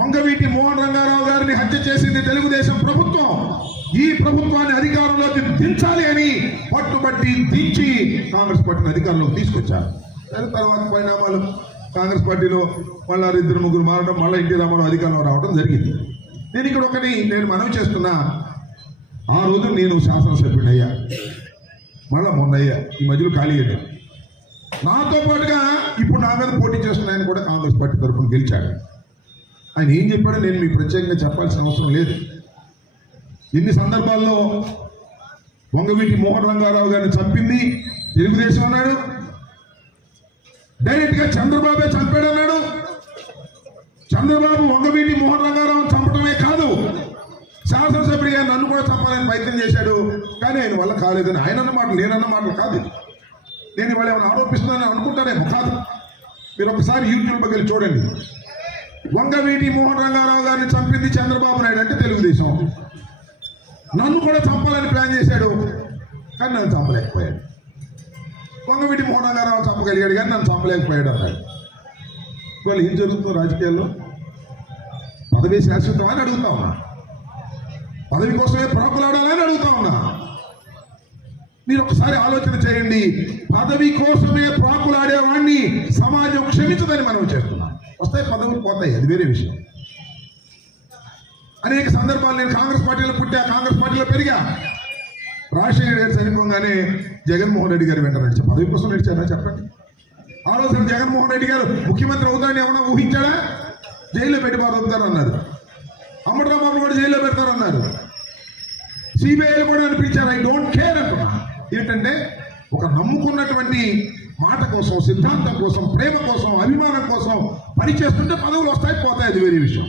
వంగవీటి మోహన్ రంగారావు గారిని హత్య చేసింది తెలుగుదేశం ప్రభుత్వం. ఈ ప్రభుత్వాన్ని అధికారంలోకి దించాలి అని పట్టుబట్టి దించి కాంగ్రెస్ పార్టీని అధికారంలోకి తీసుకొచ్చారు. దాని తర్వాత పరిణామాలు కాంగ్రెస్ పార్టీలో మళ్ళా ఇద్దరు ముగ్గురు మారడం మళ్ళీ ఎన్టీ రామారావు అధికారంలో రావడం జరిగింది. నేను ఇక్కడ ఒకటి నేను మనవి చేస్తున్నా. ఆ రోజు నేను శాసనసభ్యుని అయ్యా. మళ్ళా మొన్న అయ్యా. ఈ మధ్యలో ఖాళీ అయ్యాడు నాతో పాటుగా ఇప్పుడు నా మీద పోటీ చేస్తున్న ఆయన కూడా కాంగ్రెస్ పార్టీ తరఫున గెలిచాడు ఆయన ఏం చెప్పాడో నేను మీకు ప్రత్యేకంగా చెప్పాల్సిన అవసరం లేదు. ఎన్ని సందర్భాల్లో వంగవీటి మోహన్ రంగారావు గారిని చంపింది తెలుగుదేశం అన్నాడు. డైరెక్ట్గా చంద్రబాబే చంపాడు అన్నాడు చంద్రబాబు వంగవీటి మోహన్ రంగారావు చంపడమే కాదు శాసనసభ్యుడిగా నన్ను కూడా చంపాలని ప్రయత్నం చేశాడు. కానీ ఆయన వల్ల కాలేదని ఆయన అన్న మాటలు నేనన్న మాటలు కాదు. నేను ఇవాళ ఏమైనా ఆరోపిస్తున్నానని అనుకుంటానేమో కాదు. మీరు ఒకసారి యూట్యూబ్ వెళ్ళి చూడండి. వంగవీటి మోహన్ రంగారావు గారిని చంపింది చంద్రబాబు నాయుడు అంటే తెలుగుదేశం. నన్ను కూడా చంపాలని ప్లాన్ చేశాడు కానీ నన్ను చంపలేకపోయాడు. వంగవీటి మోహన్ రంగారావు చంపగలిగాడు కానీ నన్ను చంపలేకపోయాడు అన్నాడు. ఇవాళ ఏం జరుగుతుందో రాజకీయాల్లో? పదవి శాశ్వతం అని అడుగుతా ఉన్నా. పదవి కోసమే ప్రాకులాడాలని అడుగుతా ఉన్నా. మీరు ఒకసారి ఆలోచన చేయండి. పదవి కోసమే ప్రాకులాడేవాడిని సమాజం క్షమించదని మనం చేస్తున్నాం. వస్తాయి పదవులు పోతాయి అది వేరే విషయం. అనేక సందర్భాలు నేను కాంగ్రెస్ పార్టీలో పుట్టా కాంగ్రెస్ పార్టీలో పెరిగా. రాజశేఖర రెడ్డి చనిపోగానే జగన్మోహన్ రెడ్డి గారు వెంట నడిచా. పదవి కోసం నడిచారా చెప్పండి. ఆ రోజు జగన్మోహన్ రెడ్డి గారు ముఖ్యమంత్రి అవుతాడని ఏమైనా ఊహించాడా? జైల్లో పెట్టి బాధ అన్నారు అమర్రాబాబు కూడా జైల్లో పెడతారన్నారు. సిబిఐలు కూడా ఏంటంటే ఒక నమ్ముకున్నటువంటి మాట కోసం సిద్ధాంతం కోసం ప్రేమ కోసం అభిమానం కోసం పని చేస్తుంటే పదవులు వస్తాయి పోతాయి అది వేరే విషయం.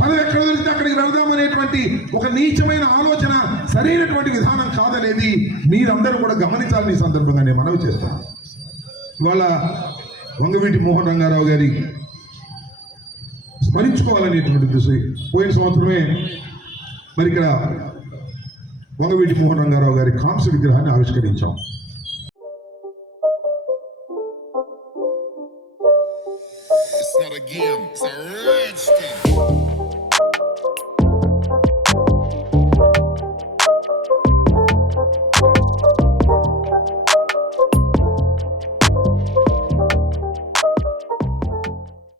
పదవి ఎక్కడ దొరికితే అక్కడికి వెళదామనేటువంటి ఒక నీచమైన ఆలోచన సరైనటువంటి విధానం కాదనేది మీరందరూ కూడా గమనించాలని ఈ సందర్భంగా నేను మనవి చేస్తాను. ఇవాళ వంగవీటి మోహన్ రంగారావు గారి స్మరించుకోవాలనేటువంటి దృష్టి పోయిన సంవత్సరమే మరి ఇక్కడ వంగవీటి మోహన్ రంగారావు గారి కాంస్య విగ్రహాన్ని ఆవిష్కరించాం It's not a game, it's a